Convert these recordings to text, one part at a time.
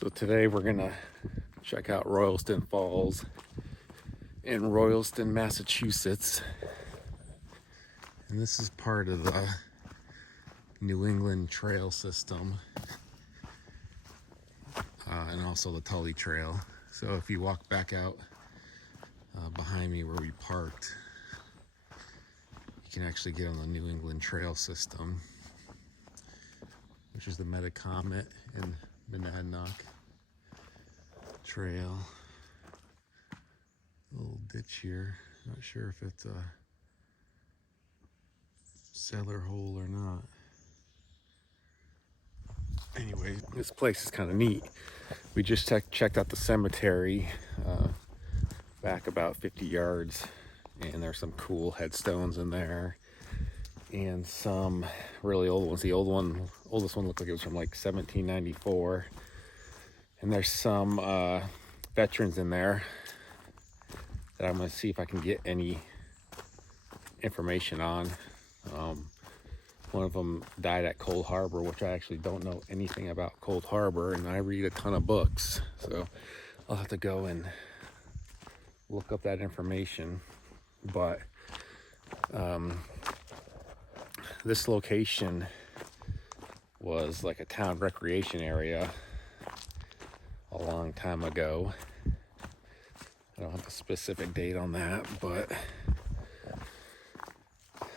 So today we're gonna check out Royalston Falls in Royalston, Massachusetts. And this is part of the New England Trail system, and also the Tully Trail. So if you walk back out behind me where we parked, you can actually get on the New England Trail system, which is the Metacomet and Monadnock Trail. Little ditch here. Not sure if it's a cellar hole or not. Anyway, this place is kind of neat. We just checked out the cemetery back about 50 yards, and there's some cool headstones in there and some really old ones. The oldest one looked like it was from like 1794, and there's some veterans in there that I'm going to see if I can get any information on. One of them died at Cold Harbor, which I actually don't know anything about Cold Harbor, and I read a ton of books, so I'll have to go and look up that information. But this location was like a town recreation area a long time ago. I don't have a specific date on that, but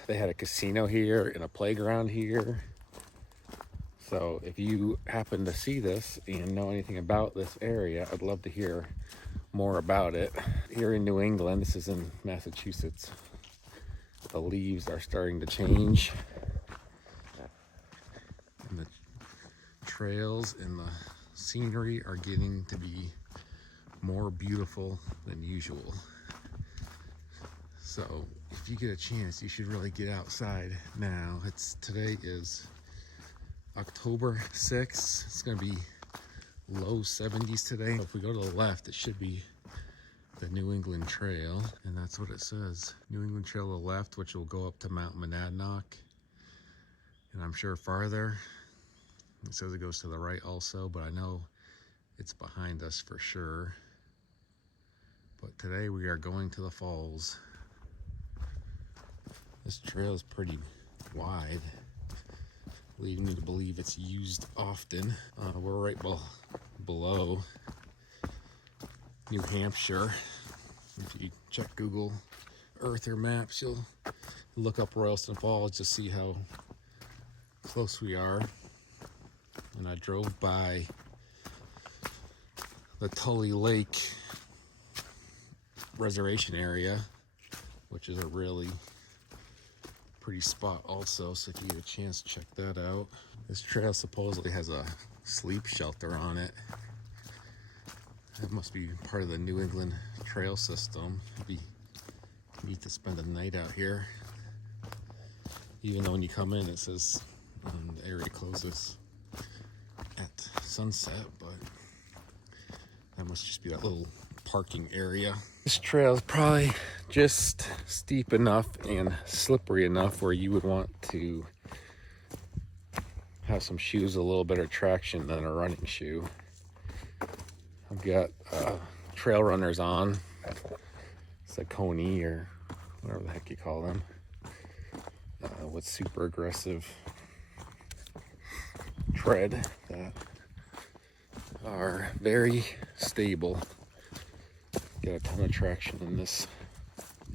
they had a casino here and a playground here. So if you happen to see this and know anything about this area, I'd love to hear more about it. Here in New England, this is in Massachusetts, the leaves are starting to change, and the trails and the scenery are getting to be more beautiful than usual. So if you get a chance, you should really get outside now. Today is October 6th. It's gonna be low 70s today. If we go to the left, it should be the New England Trail, and that's what it says. New England Trail to the left, which will go up to Mount Monadnock, and I'm sure farther. It says it goes to the right also, but I know it's behind us for sure. But today we are going to the falls. This trail is pretty wide, leading me to believe it's used often. We're right below New Hampshire. If you check Google Earth or maps, you'll look up Royalston Falls to see how close we are. And I drove by the Tully Lake reservation area, which is a really pretty spot also, so if you get a chance, check that out. This trail supposedly has a sleep shelter on it. That must be part of the New England Trail system. It'd be neat to spend a night out here, even though when you come in it says the area closes at sunset, but that must just be that little parking area. This trail is probably just steep enough and slippery enough where you would want to have some shoes with a little better traction than a running shoe. I've got trail runners on, Saucony or whatever the heck you call them, with super aggressive tread that are very stable. Get a ton of traction in this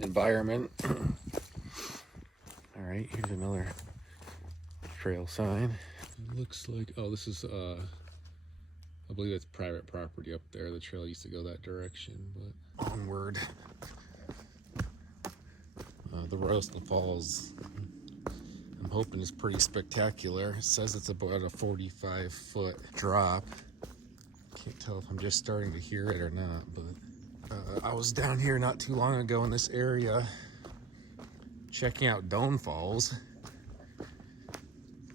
environment. All right, here's another trail sign. It looks like, oh, this is I believe it's private property up there. The trail used to go that direction, but onward. The Royalston Falls, I'm hoping is pretty spectacular. It says it's about a 45-foot drop. Can't tell if I'm just starting to hear it or not, but I was down here not too long ago in this area checking out Doan Falls,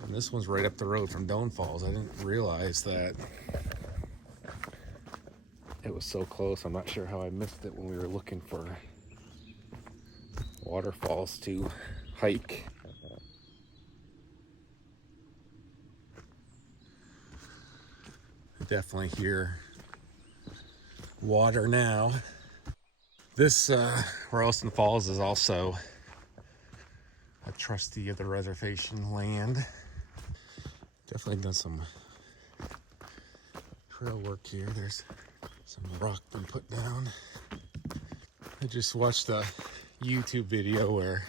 and this one's right up the road from Doan Falls. I didn't realize that it was so close. I'm not sure how I missed it when we were looking for waterfalls to hike. Definitely hear water now. This Royalston Falls is also a trustee of the reservation land. Definitely done some trail work here. There's some rock been put down. I just watched a YouTube video where,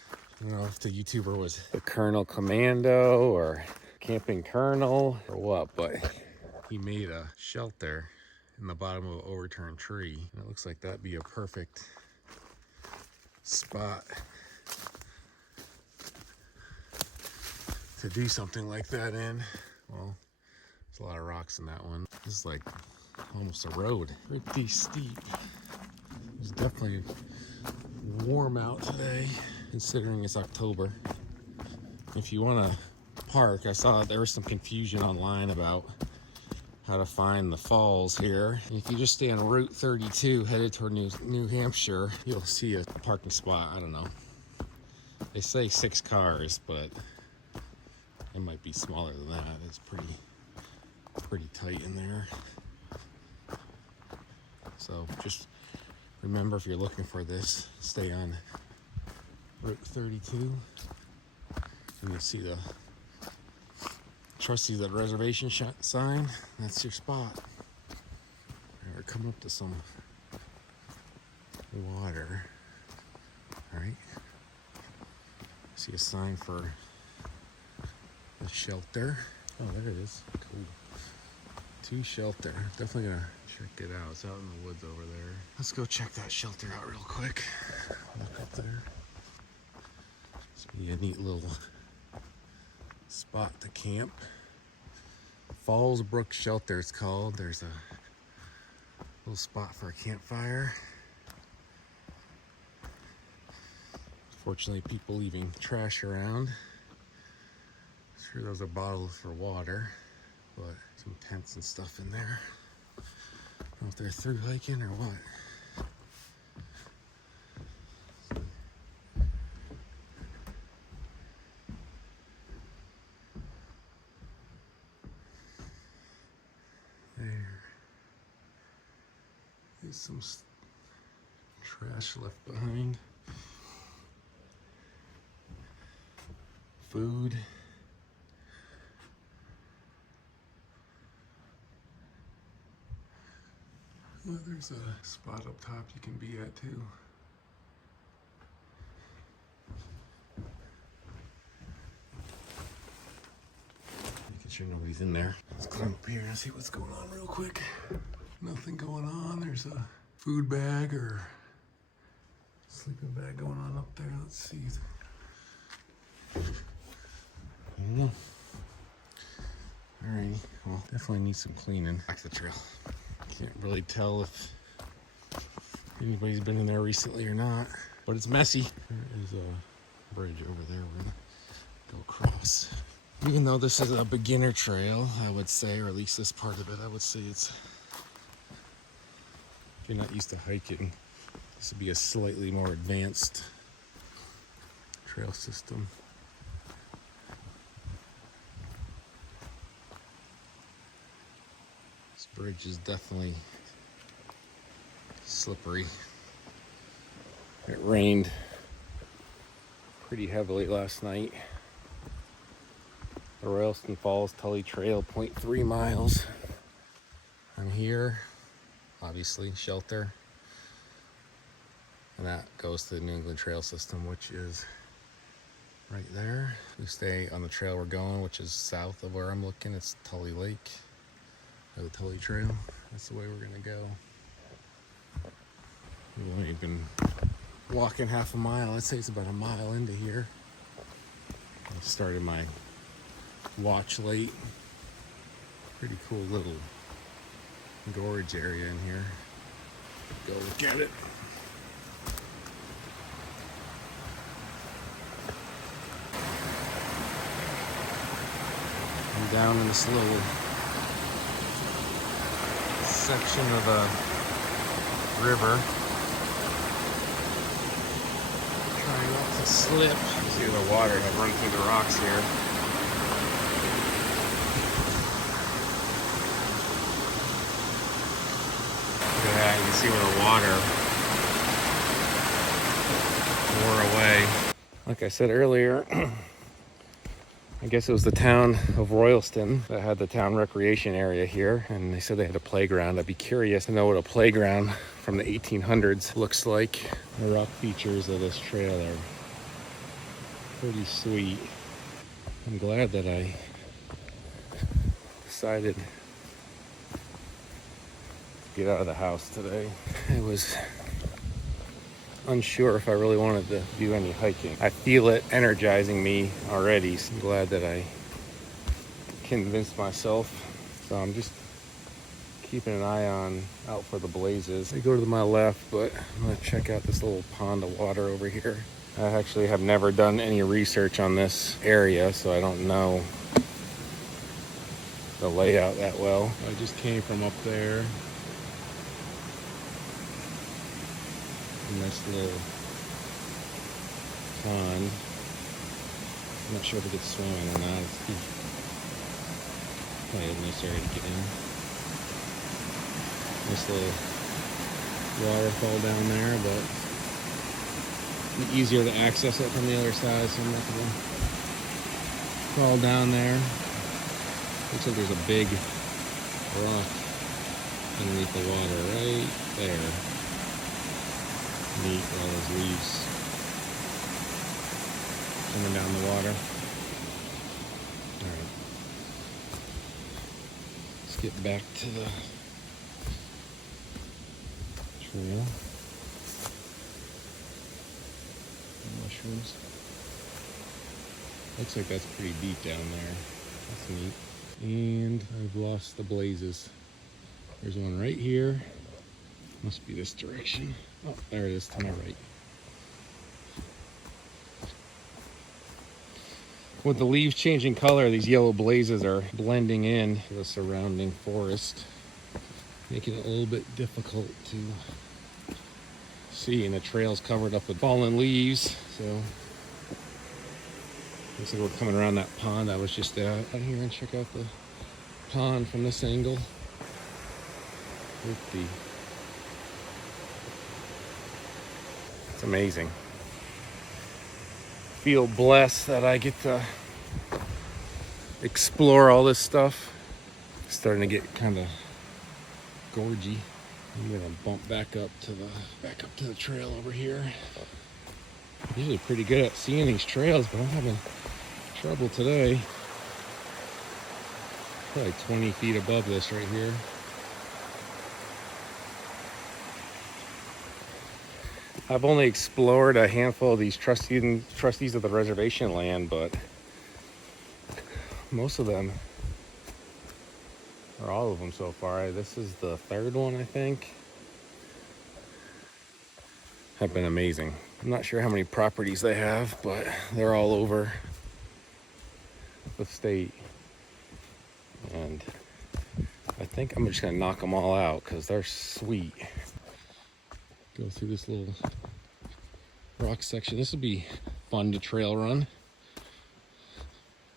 I don't know if the YouTuber was the Colonel Commando or Camping Colonel or what, but he made a shelter in the bottom of an overturned tree. And it looks like that'd be a perfect spot to do something like that in. Well, there's a lot of rocks in that one. This is like almost a road. Pretty steep. It's definitely warm out today, considering it's October. If you want to park, I saw there was some confusion online about how to find the falls here. If you just stay on Route 32 headed toward New Hampshire, you'll see a parking spot. I don't know. They say 6 cars, but it might be smaller than that. It's pretty tight in there. So just remember, if you're looking for this, stay on Route 32 and you'll see the trustee of the reservation sign. That's your spot. We're coming up to some water. All right. See a sign for the shelter. Oh, there it is. Cool. 2 shelter. Definitely gonna check it out. It's out in the woods over there. Let's go check that shelter out real quick. Look up there. It's be a neat little spot to camp. Falls Brook Shelter it's called. There's a little spot for a campfire. Fortunately, people leaving trash around. Sure, those are bottles for water, but some tents and stuff in there. I don't know if they're through hiking or what. There's some trash left behind. Food. Oh, there's a spot up top you can be at too. Making sure nobody's in there. Let's climb up here and see what's going on real quick. Nothing going on. There's a food bag or sleeping bag going on up there. Let's see. I don't know. Alrighty, well, definitely need some cleaning. Back to the trail. Can't really tell if anybody's been in there recently or not, but it's messy. There is a bridge over there we're gonna go across. Even though this is a beginner trail, I would say, or at least this part of it, I would say it's, if you're not used to hiking, this would be a slightly more advanced trail system. This bridge is definitely slippery. It rained pretty heavily last night. The Royalston Falls Tully Trail, 0.3 miles. I'm here, obviously, shelter. And that goes to the New England Trail system, which is right there. We stay on the trail we're going, which is south of where I'm looking. It's Tully Lake, or the Tully Trail. That's the way we're gonna go. We've only been walking half a mile. I'd say it's about a mile into here. I started my watch late. Pretty cool little gorge area in here. Go look at it. I'm down in this little section of a river. Trying not to slip. You see the water have run through the rocks here. can see where the water wore away. Like I said earlier, I guess it was the town of Royalston that had the town recreation area here, and they said they had a playground. I'd be curious to know what a playground from the 1800s looks like. The rock features of this trail are pretty sweet. I'm glad that I decided to get out of the house today. I was unsure if I really wanted to do any hiking. I feel it energizing me already, so I'm glad that I convinced myself. So I'm just keeping an eye out for the blazes. I go to my left, but I'm gonna check out this little pond of water over here. I actually have never done any research on this area, so I don't know the layout that well. I just came from up there. Nice little pond. I'm not sure if it gets swimming or not. It's probably a nice area to get in. Nice little waterfall down there, but easier to access it from the other side, so I'm not gonna fall down there. Looks like there's a big rock underneath the water right there. Neat, all those leaves coming down the water. Alright. Let's get back to the trail. Mushrooms. Looks like that's pretty deep down there. That's neat. And I've lost the blazes. There's one right here. Must be this direction. Oh, there it is to my right. With the leaves changing color, these yellow blazes are blending in to the surrounding forest, making it a little bit difficult to see, and the trail's covered up with fallen leaves, so looks like we're coming around that pond I was just at. Out here and check out the pond from this angle. Pretty. It's amazing. Feel blessed that I get to explore all this stuff. It's starting to get kind of gorgy. I'm gonna bump back up to the trail over here. I'm usually pretty good at seeing these trails, but I'm having trouble today. Probably 20 feet above this right here. I've only explored a handful of these trustees of the reservation land, but most of them, or all of them so far, this is the third one, I think, have been amazing. I'm not sure how many properties they have, but they're all over the state. And I think I'm just gonna knock them all out because they're sweet. Go through this little rock section. This will be fun to trail run.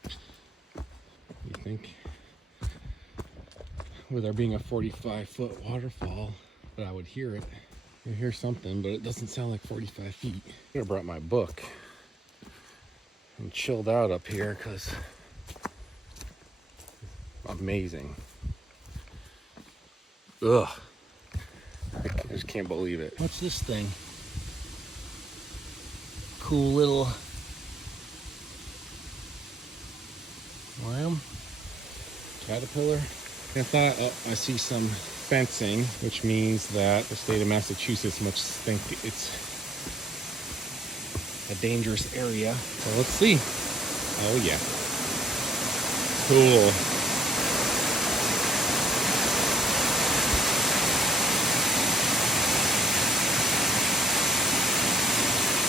You think? With there being a 45-foot waterfall, but I would hear it. I hear something, but it doesn't sound like 45 feet. I could have brought my book and chilled out up here because amazing. Ugh. I just can't believe it. What's this thing? Cool little worm? Caterpillar? I thought, oh, I see some fencing, which means that the state of Massachusetts must think it's a dangerous area. So let's see. Oh yeah. Cool.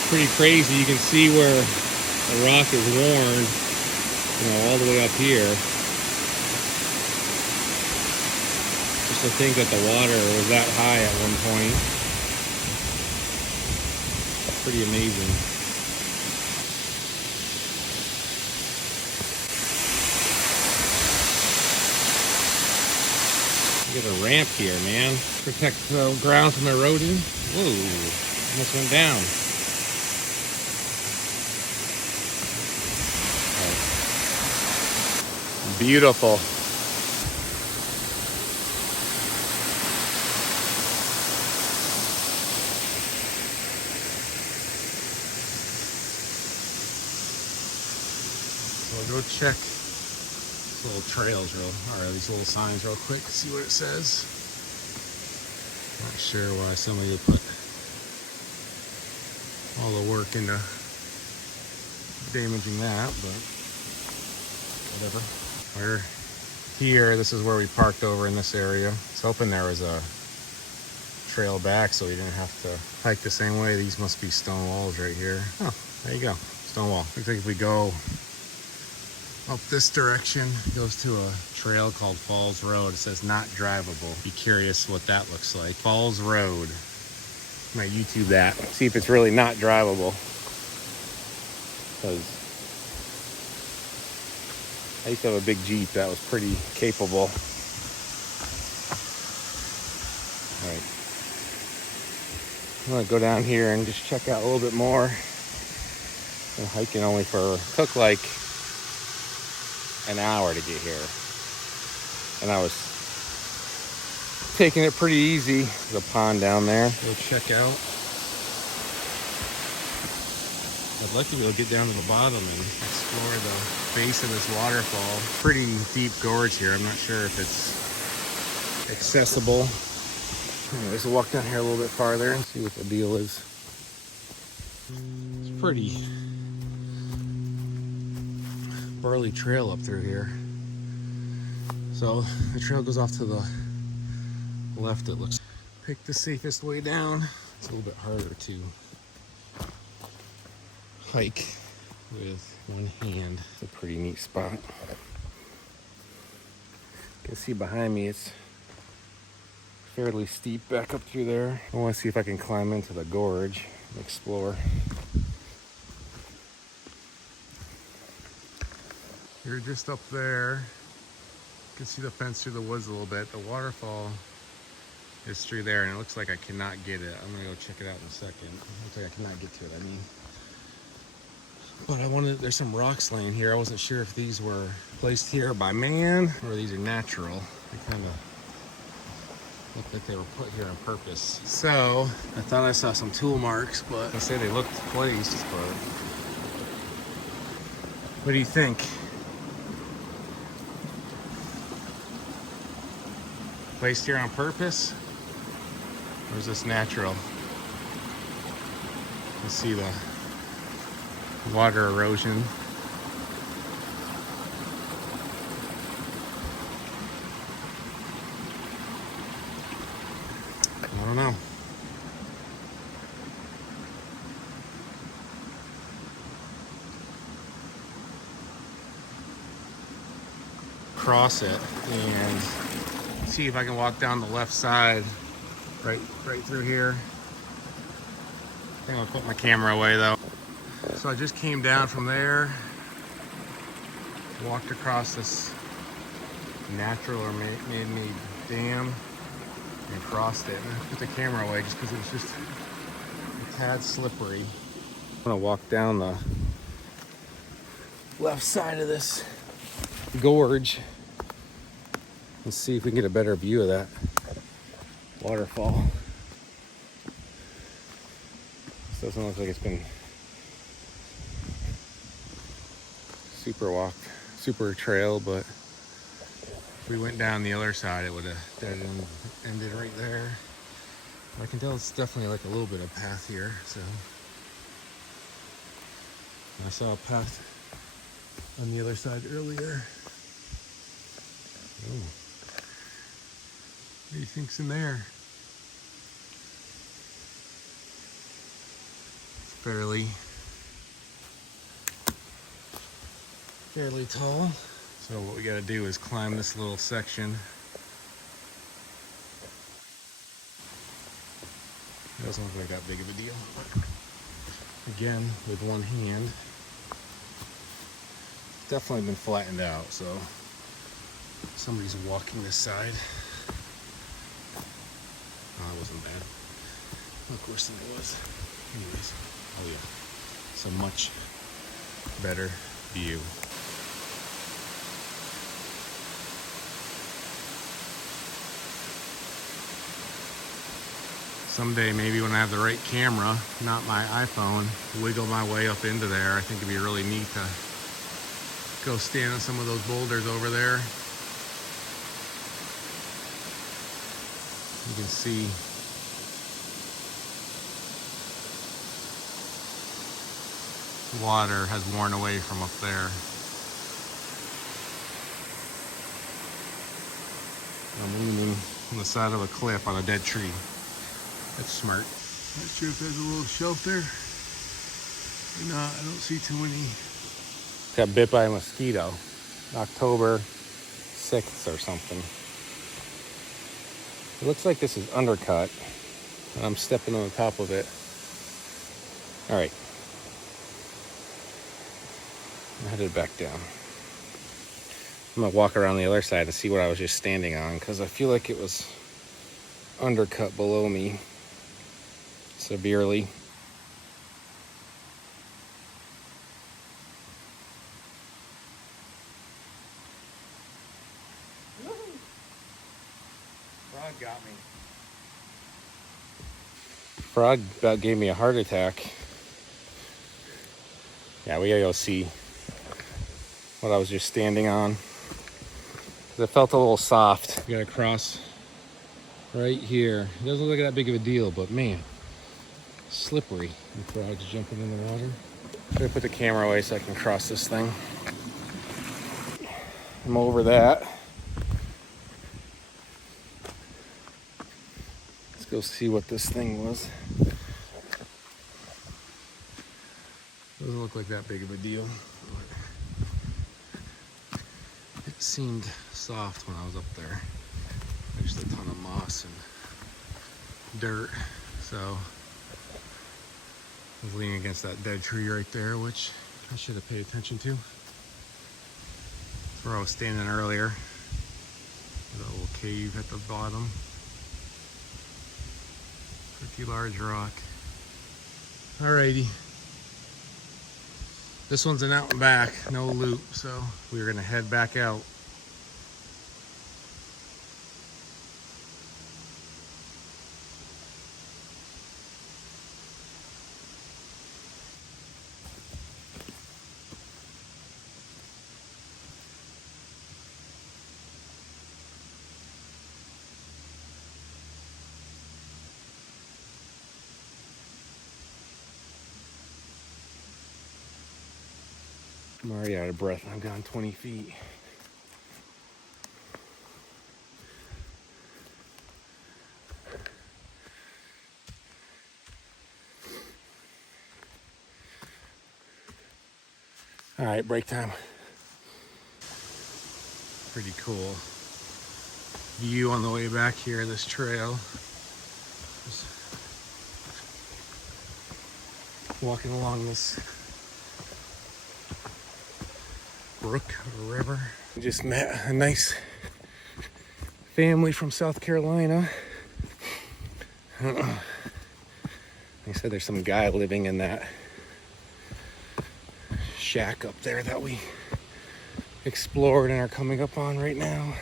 Pretty crazy. You can see where the rock is worn, all the way up here. Just to think that the water was that high at one point. Pretty amazing. Get a ramp here, man. Protect the ground from eroding. Whoa, almost went down. Beautiful. So we'll go check these little trails or these little signs real quick, see what it says. Not sure why some of you put all the work into damaging that, but whatever. We're here. This is where we parked over in this area. I was hoping there was a trail back so we didn't have to hike the same way. These must be stone walls right here. Oh, there you go. Stone wall. Looks like if we go up this direction, it goes to a trail called Falls Road. It says not drivable. Be curious what that looks like. Falls Road. Might YouTube that. See if it's really not drivable. Because I used to have a big Jeep that was pretty capable. All right. I'm gonna go down here and just check out a little bit more. I'm hiking only took like an hour to get here. And I was taking it pretty easy. There's a pond down there. Go check out. I'd like to be able to get down to the bottom and explore the base of this waterfall. Pretty deep gorge here. I'm not sure if it's accessible. Anyways, we'll walk down here a little bit farther and see what the deal is. It's pretty burly trail up through here. So the trail goes off to the left, it looks. Pick the safest way down. It's a little bit harder to hike with one hand. It's a pretty neat spot. You can see behind me it's fairly steep back up through there. I want to see if I can climb into the gorge and explore. You're just up there. You can see the fence through the woods a little bit. The waterfall is through there and it looks like I cannot get it. I'm gonna go check it out in a second. It looks like I cannot get to it, I mean. But there's some rocks laying here. I wasn't sure if these were placed here by man or these are natural. They kind of look like they were put here on purpose. So I thought I saw some tool marks, but I say they looked placed, but what do you think? Placed here on purpose? Or is this natural? You see the water erosion. I don't know. Cross it and see if I can walk down the left side, right through here. I think I'll put my camera away though. So I just came down from there, walked across this natural or man-made dam and crossed it. And I put the camera away just because it was just a tad slippery. I'm gonna walk down the left side of this gorge and see if we can get a better view of that waterfall. This doesn't look like it's been super trail, but if we went down the other side, it would have ended right there. I can tell it's definitely like a little bit of path here, so. I saw a path on the other side earlier. Oh. What do you think's in there? It's fairly tall. So what we gotta do is climb this little section. It doesn't look like that big of a deal, but again, with one hand. Definitely been flattened out, so somebody's walking this side. That wasn't bad. Look worse than it was. Anyways, oh yeah, it's a much better view. Someday, maybe when I have the right camera, not my iPhone, wiggle my way up into there. I think it'd be really neat to go stand on some of those boulders over there. You can see water has worn away from up there. I'm leaning on the side of a cliff on a dead tree. That's smart. Not sure if there's a little shelf there or not. I don't see too many. Got bit by a mosquito October 6th or something. It looks like this is undercut, and I'm stepping on the top of it. All right, I'm headed back down. I'm gonna walk around the other side to see what I was just standing on, because I feel like it was undercut below me severely. Frog got me. Frog about gave me a heart attack. Yeah, we gotta go see what I was just standing on. It felt a little soft. We gotta cross right here. It doesn't look that big of a deal, but man, slippery. The frog's jumping in the water. I'm gonna put the camera away so I can cross this thing. I'm over that. Let's go see what this thing was. Doesn't look like that big of a deal. It seemed soft when I was up there. Just a ton of moss and dirt. So I was leaning against that dead tree right there, which I should have paid attention to. That's where I was standing earlier. There's a little cave at the bottom. Pretty large rock. Alrighty. This one's an out and back, no loop, so we're gonna head back out. I'm already out of breath. I've gone 20 feet. All right, break time. Pretty cool view on the way back here, this trail. Just walking along this brook or river. I just met a nice family from South Carolina. They said there's some guy living in that shack up there that we explored and are coming up on right now.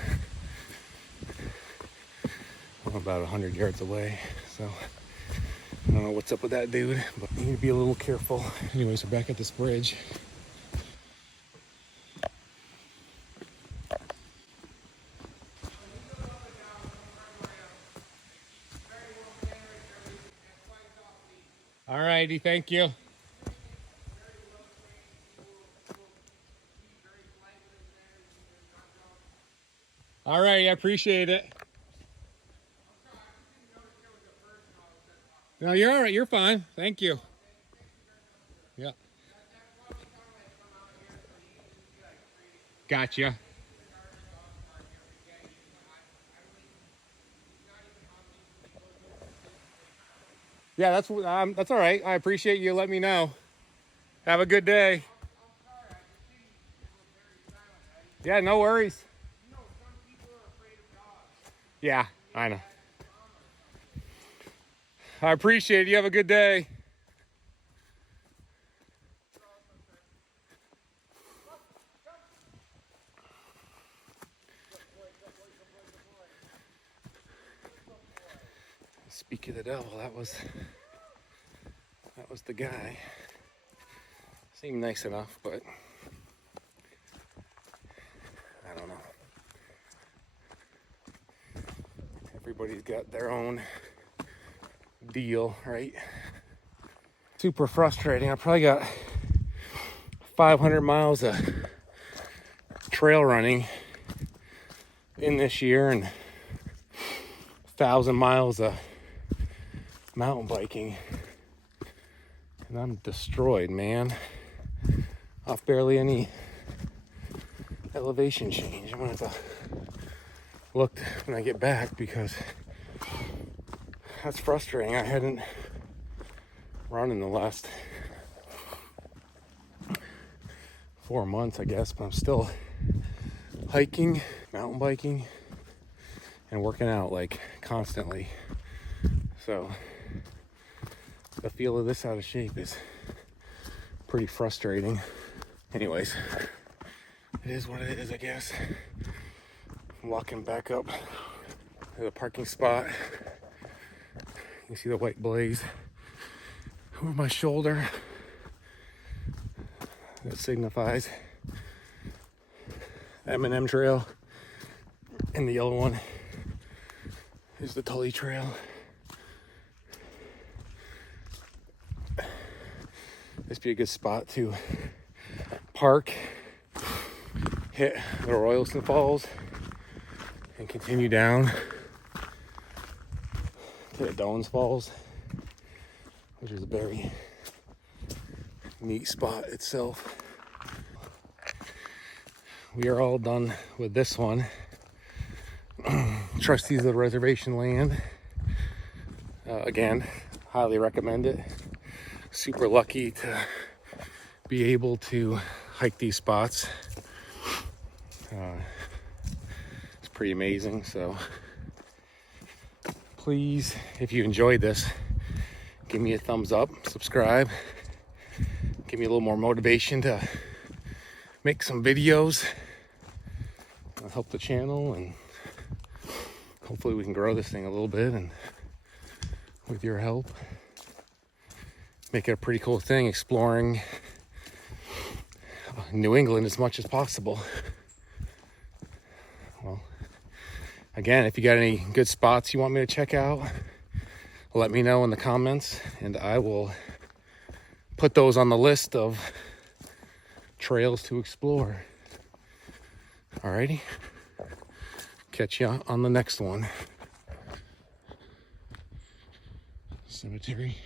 I'm about 100 yards away, so I don't know what's up with that dude, but you need to be a little careful. Anyways, we're back at this bridge. All righty, thank you. All right, I appreciate it. No, you're all right. You're fine. Thank you. Yeah. Gotcha. Yeah, that's all right. I appreciate you letting me know. Have a good day. Yeah, no worries. Yeah, I know. I appreciate it. You have a good day. Speak of the devil, that was the guy. Seemed nice enough, but I don't know. Everybody's got their own deal, right? Super frustrating. I probably got 500 miles of trail running in this year and 1,000 miles of mountain biking, and I'm destroyed, man. Off barely any elevation change. I'm gonna have to look when I get back because that's frustrating. I hadn't run in the last 4 months, I guess, but I'm still hiking, mountain biking, and working out like constantly. So the feel of this out of shape is pretty frustrating. Anyways, it is what it is, I guess. I'm walking back up to the parking spot. You see the white blaze over my shoulder. That signifies M&M Trail, and the yellow one is the Tully Trail. This be a good spot to park, hit the Royalston Falls, and continue down to the Dones Falls, which is a very neat spot itself. We are all done with this one. Trustees of the reservation land. Again, highly recommend it. Super lucky to be able to hike these spots. It's pretty amazing. So please, if you enjoyed this, give me a thumbs up, subscribe, give me a little more motivation to make some videos, help the channel, and hopefully we can grow this thing a little bit, and with your help make it a pretty cool thing, exploring New England as much as possible. Well, again, if you got any good spots you want me to check out, let me know in the comments, and I will put those on the list of trails to explore. Alrighty, catch you on the next one. Cemetery.